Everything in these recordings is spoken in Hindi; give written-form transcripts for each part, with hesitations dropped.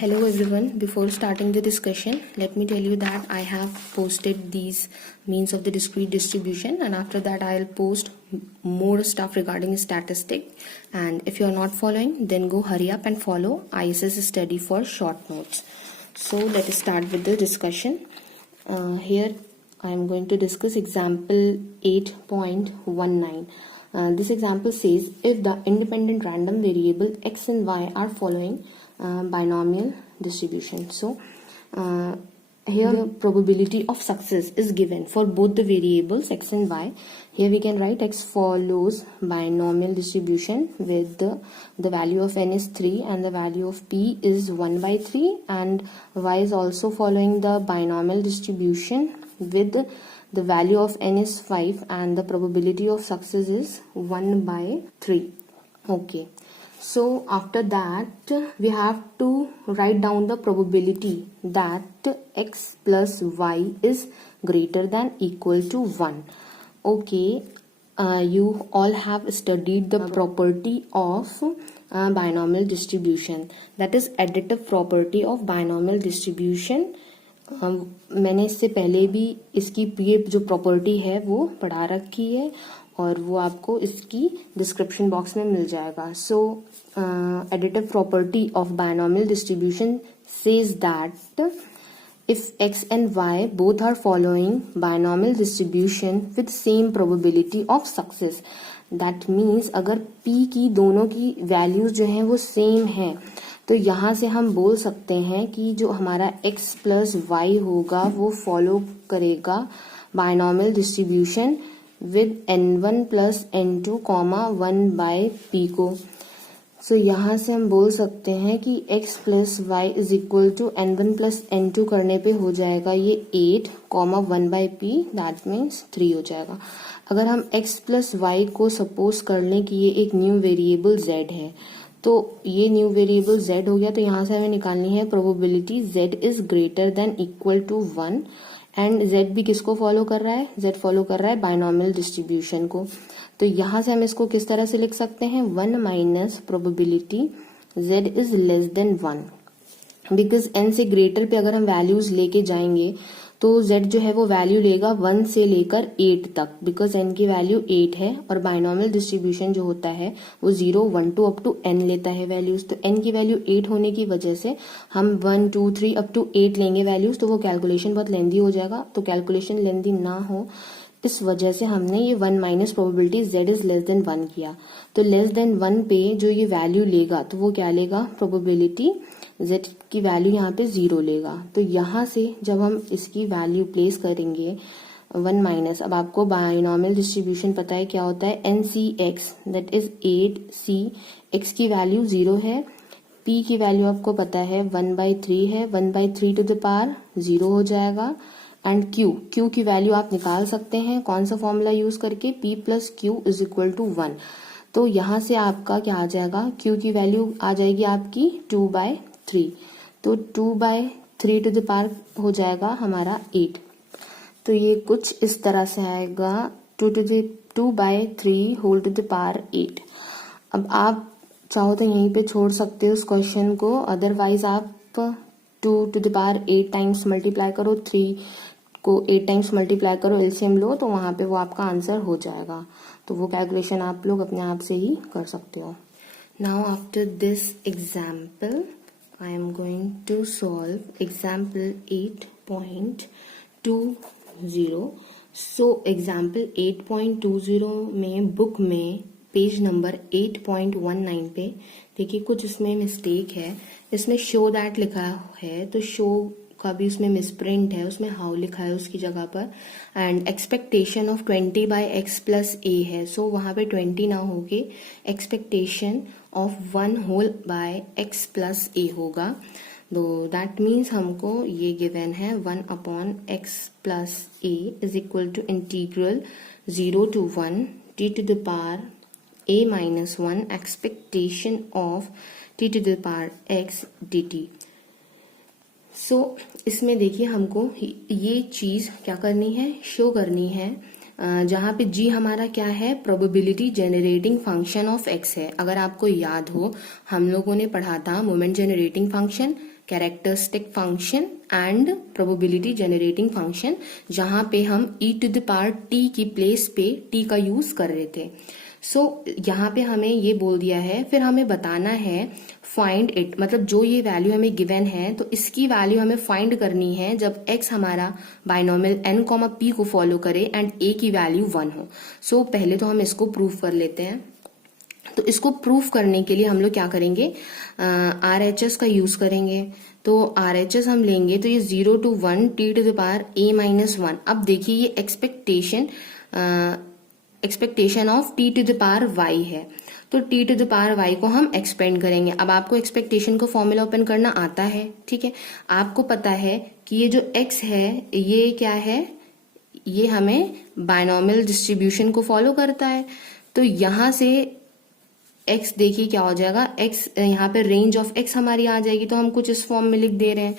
Hello everyone. Before starting the discussion, let me tell you that I have posted these means of the discrete distribution, and after that I'll post more stuff regarding statistic. And if you're not following, then go hurry up and follow ISS study for short notes. So let us start with the discussion. Here I am going to discuss example 8.19. This example says if the independent random variable x and y are following binomial distribution. So here the probability of success is given for both the variables x and y. Here we can write x follows binomial distribution with the value of n is 3 and the value of p is 1 by 3, and y is also following the binomial distribution with the value of n is 5 and the probability of success is 1 by 3. Okay. So after that we have to write down the probability that x plus y is greater than equal to 1. Okay, you all have studied the property of binomial distribution, that is additive property of binomial distribution. मैंने इससे पहले भी इसकी ये जो प्रॉपर्टी है वो पढ़ा रखी है और वो आपको इसकी डिस्क्रिप्शन बॉक्स में मिल जाएगा. So additive property of binomial distribution says that if x and y both are following binomial distribution with same probability of success, that means अगर p की दोनों की वैल्यूज जो हैं वो सेम है तो यहाँ से हम बोल सकते हैं कि जो हमारा x प्लस वाई होगा वो फॉलो करेगा binomial distribution with n1 plus n2 comma 1 by p को. सो यहाँ से हम बोल सकते हैं कि x plus Y is equal to n1 plus n2 करने पे हो जाएगा ये 8 comma 1 by P, that means 3 हो जाएगा. अगर हम x प्लस वाई को सपोज कर लें कि ये एक न्यू वेरिएबल z है, तो ये न्यू वेरिएबल z हो गया, तो यहाँ से हमें निकालनी है probability z is greater than equal to 1. एंड z भी किसको फॉलो कर रहा है? z फॉलो कर रहा है बायनॉमियल डिस्ट्रीब्यूशन को. तो यहाँ से हम इसको किस तरह से लिख सकते हैं? 1 minus probability z is less than 1. Because n से ग्रेटर पे अगर हम वैल्यूज लेके जाएंगे तो z जो है वो वैल्यू लेगा 1 से लेकर 8 तक, बिकॉज n की वैल्यू 8 है और बायनॉमियल डिस्ट्रीब्यूशन जो होता है वो 0 1 2 अप टू n लेता है वैल्यूज. तो n की वैल्यू 8 होने की वजह से हम 1 2 3 अप टू 8 लेंगे वैल्यूज, तो वो कैलकुलेशन बहुत लेंदी हो जाएगा. तो कैलकुलेशन लेंदी ना हो इस वजह से हमने ये 1 minus probability z is less than 1 किया. तो लेस देन 1 पे जो ये वैल्यू लेगा तो वो क्या लेगा? प्रोबेबिलिटी z की वैल्यू यहाँ पे 0 लेगा. तो यहाँ से जब हम इसकी वैल्यू प्लेस करेंगे 1 माइनस, अब आपको बायनॉमियल डिस्ट्रीब्यूशन पता है क्या होता है? NCX that is 8C. x की वैल्यू 0 है, p की वैल्यू आपको पता है 1 बाई 3 है, 1 बाई 3 टू द पावर 0 हो जाएगा. एंड q की वैल्यू आप निकाल सकते हैं कौन सा फॉर्मूला यूज करके? p plus q is equal to 1. तो यहाँ से आपका क्या आ जाएगा? q की वैल्यू आ जाएगी आपकी 2 बाय 3. तो 2 बाय 3 टू द पावर हो जाएगा हमारा 8. तो ये कुछ इस तरह से आएगा 2 by 3 whole to the power 8. अब आप चाहो तो यहीं पे छोड़ सकते हो इस क्वेश्चन को, अदरवाइज आप 2 to the power 8 times multiply करो, 3 को 8 टाइम्स मल्टीप्लाई करो, एलसीएम लो, तो वहां पे वो आपका आंसर हो जाएगा. तो वो कैलकुलेशन आप लोग अपने आप से ही कर सकते हो. Now after this example I am going to solve example 8.20. So example 8.20 में बुक में पेज नंबर 8.19 पे देखिए कुछ इसमें मिस्टेक है. इसमें शो दैट लिखा है तो शो का भी उसमें मिसप्रिंट है, उसमें हाउ लिखा है उसकी जगह पर. And expectation of 20 by x plus a है, सो वहां पे 20 ना होके expectation of 1 whole by x plus a होगा. तो दैट मीन्स हमको ये गिवन है 1 upon x plus a is equal to integral 0 to 1 t to the power a minus 1 expectation of t to the power x d t. So इसमें देखिए हमको ये चीज क्या करनी है? शो करनी है जहाँ पे जी हमारा क्या है, probability generating function of x है। अगर आपको याद हो, हम लोगों ने पढ़ा था moment generating function, characteristic function and probability generating function, जहाँ पे हम e to the power t की प्लेस पे t का यूज कर रहे थे। यहाँ पे हमें ये बोल दिया है, फिर हमें बताना है फाइंड इट, मतलब जो ये वैल्यू हमें गिवन है तो इसकी वैल्यू हमें फाइंड करनी है जब x हमारा बाइनोमियल n, p को फॉलो करे एंड a की वैल्यू 1 हो। पहले तो हम इसको प्रूव कर लेते हैं। तो इसको प्रूफ करने के लिए हम लोग क्या करेंगे, RHS का यूज करेंगे। तो RHS हम लेंगे तो ये 0 to 1 t to the power a minus 1। अब देखिए ये expectation of t to the power y है, तो t to the power y को हम एक्सपेंड करेंगे। अब आपको एक्सपेक्टेशन को फॉर्मूला ओपन करना आता है, ठीक है। आपको पता है कि ये जो x है ये क्या है, ये हमें बाइनोमियल डिस्ट्रीब्यूशन को फॉलो करता है। तो यहां से x देखिए क्या हो जाएगा, x यहाँ पे रेंज ऑफ x हमारी आ जाएगी, तो हम कुछ इस फॉर्म में लिख दे रहे हैं।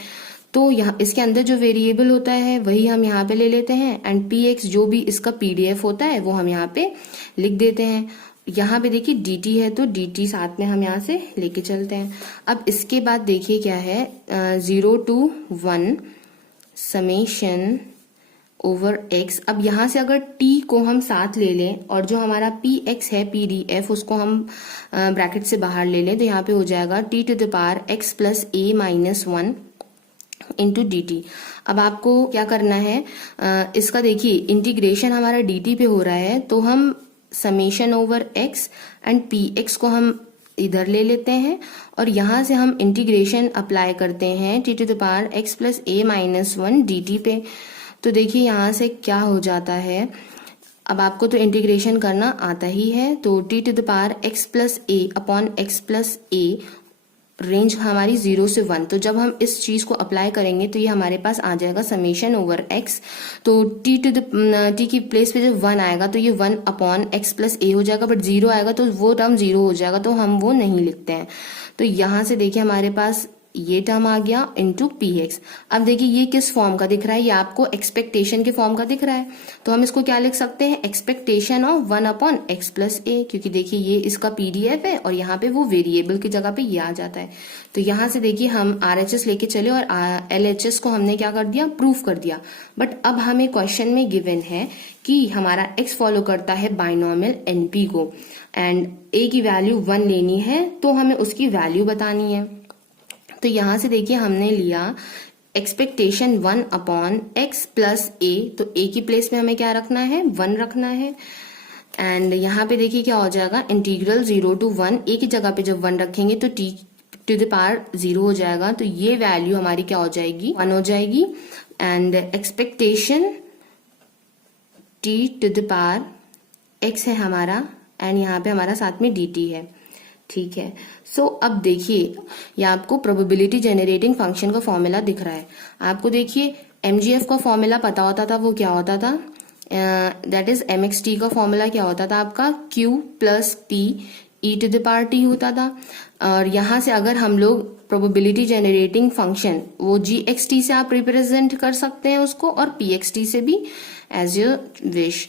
तो यहाँ इसके अंदर जो वेरिएबल होता है वही हम यहाँ पे ले लेते हैं एंड px जो भी इसका pdf होता है वो हम यहाँ पे लिख देते हैं। यहाँ पे देखिए dt है तो dt साथ में हम यहाँ से लेके चलते हैं। अब इसके बाद देखिए क्या है, 0 to 1 समेशन ओवर x। अब यहाँ से अगर t को हम साथ ले लें और जो हमारा px है pdf उसको हम ब्रैकेट से बाहर ले लें, तो यहाँ पे हो जाएगा t to the power x plus a minus 1 into dt। अब आपको क्या करना है, इसका देखिए इंटीग्रेशन हमारा dt पे हो रहा है, तो हम summation over x and px को हम इधर ले लेते हैं और यहाँ से हम इंटीग्रेशन अप्लाई करते हैं t to the power x plus a minus 1 dt पे। तो देखिए यहाँ से क्या हो जाता है, अब आपको तो इंटीग्रेशन करना आता ही है, तो t to the power x plus a upon x plus a, range हमारी 0 से 1। तो जब हम इस चीज को अप्लाई करेंगे तो ये हमारे पास आ जाएगा समेशन ओवर x। तो t की प्लेस पे जब 1 आएगा तो ये 1 अपॉन x प्लस a हो जाएगा, बट 0 आएगा तो वो टर्म 0 हो जाएगा, तो हम वो नहीं लिखते हैं। तो यहाँ से देखिए हमारे पास ये टर्म आ गया इंटू px। अब देखिए ये किस फॉर्म का दिख रहा है, ये आपको एक्सपेक्टेशन के फॉर्म का दिख रहा है, तो हम इसको क्या लिख सकते हैं, expectation of 1 upon x plus a, क्योंकि देखिए ये इसका pdf है और यहाँ पे वो वेरिएबल की जगह पे ये आ जाता है। तो यहाँ से देखिए हम RHS लेके चले और LHS को हमने क्या कर दिया, प्रूफ कर दिया। बट अब हमें क्वेश्चन में गिवन है कि हमारा x फॉलो करता है बाइनोमियल np को एंड a की वैल्यू 1 लेनी है, तो हमें उसकी वैल्यू बतानी है। तो यहाँ से देखिए हमने लिया expectation 1 upon x plus a, तो a की प्लेस में हमें क्या रखना है, 1 रखना है। एंड यहाँ पे देखिए क्या हो जाएगा, इंटीग्रल 0 to 1, a की जगह पे जब 1 रखेंगे तो t टू द पावर 0 हो जाएगा, तो ये वैल्यू हमारी क्या हो जाएगी, 1 हो जाएगी। And expectation t to the power x है हमारा एंड यहाँ पे हमारा साथ में dt है, ठीक है। अब देखिए ये आपको प्रोबेबिलिटी जनरेटिंग फंक्शन का फॉर्मूला दिख रहा है। आपको देखिए mgf का फॉर्मूला पता होता था, वो क्या होता था, दैट इज mxt का फॉर्मूला क्या होता था आपका, q plus p e to the power t होता था। और यहाँ से अगर हम लोग प्रोबेबिलिटी जनरेटिंग फंक्शन वो gxt से आप रिप्रेजेंट कर सकते हैं उसको, और pxt से भी, एज यू विश।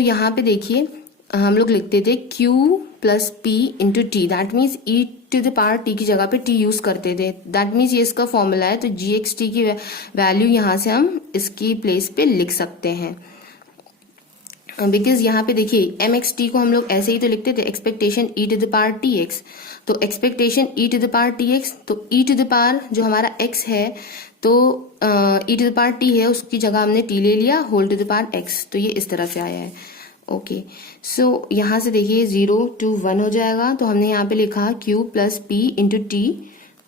यहाँ पे देखिए हम लोग लिखते थे q plus p into T, that means e to the power t की जगह पे t यूज करते थे, दैट मीन्स ये इसका फॉर्मूला है। तो gxt की वैल्यू यहाँ से हम इसकी प्लेस पे लिख सकते हैं, बिकॉज यहाँ पे देखिए mxt को हम लोग ऐसे ही तो लिखते थे, expectation e to the power tx, तो expectation e to the power tx, तो e टू द पावर जो हमारा x है तो e to the power t है, उसकी जगह हमने t ले लिया whole to the power x, तो ये इस तरह से आया है। ओके, यहाँ से देखिए 0 to 1 हो जाएगा, तो हमने यहाँ पे लिखा q plus p into T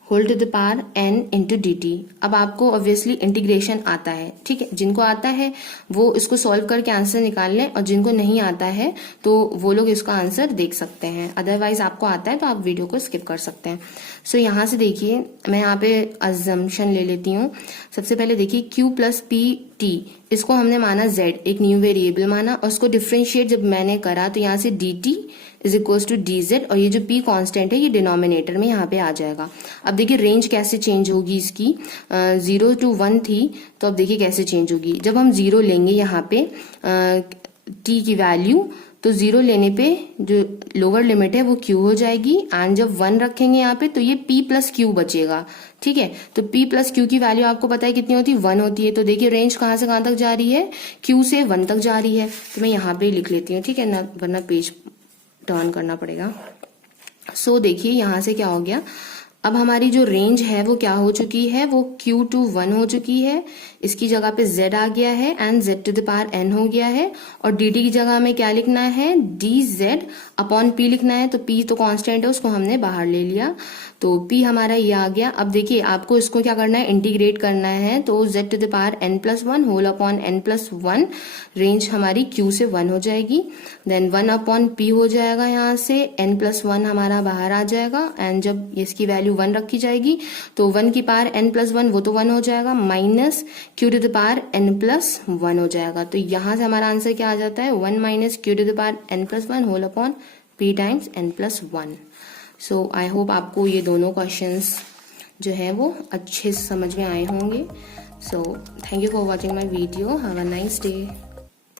whole to the power n into D T. अब आपको ऑब्वियसली इंटीग्रेशन आता है, ठीक है, जिनको आता है वो इसको सॉल्व करके आंसर निकाल लें, और जिनको नहीं आता है तो वो लोग इसका आंसर देख सकते हैं, अदरवाइज आपको आता है तो आप वीडियो को स्किप कर सकते हैं। यहाँ से देखिए मैं यहाँ पे अजम्पशन ले लेती हूँ। सबसे पहले देखिए q प्लस पी टी, इसको हमने माना z, एक न्यू वेरिएबल माना, और उसको डिफ्रेंशिएट जब मैंने करा तो यहाँ से D T is equals to D Z, और ये जो p कांस्टेंट है ये डिनोमिनेटर में यहाँ पे आ जाएगा। अब देखिए रेंज कैसे चेंज होगी इसकी, 0 to 1 थी, तो अब देखिए कैसे चेंज होगी। जब हम 0 लेंगे यहाँ पे टी की वैल्यू, तो 0 लेने पे जो लोअर लिमिट है वो q हो जाएगी, एंड जब 1 रखेंगे यहाँ पे तो ये p प्लस क्यू बचेगा। ठीक है, तो p प्लस क्यू की वैल्यू आपको पता है कितनी होती है, 1 होती है। तो देखिए रेंज कहाँ से कहाँ तक जा रही है, q से 1 तक जा रही है। तो मैं यहाँ पे लिख लेती हूँ, ठीक है ना, वरना पेज टर्न करना पड़ेगा। सो देखिए यहाँ से क्या हो गया, अब हमारी जो रेंज है वो क्या हो चुकी है, वो q टू 1 हो चुकी है, इसकी जगह पे z आ गया है and z to the power n हो गया है, और dt की जगह में क्या लिखना है, dz अपॉन p लिखना है। तो p तो कांस्टेंट है, उसको हमने बाहर ले लिया, तो p हमारा ये आ गया। अब देखिए आपको इसको क्या करना है, इंटीग्रेट करना है, तो z to the power n plus 1 whole upon n plus 1, range हमारी q से 1 हो जाएगी, देन 1 अपॉन p हो जाएगा, यहाँ से n प्लस 1 हमारा बाहर आ जाएगा, एंड जब इसकी वैल्यू 1 रखी जाएगी तो 1 की पावर n प्लस 1 वो तो 1 हो जाएगा, minus q to the power n plus 1 हो जाएगा। तो यहाँ से हमारा आंसर क्या आ जाता है, 1 minus q to the power n plus 1 whole upon p times n plus 1। So I hope आपको ये दोनों क्वेश्चंस जो है वो अच्छे से समझ में आए होंगे। So thank you for watching my video, have a nice day.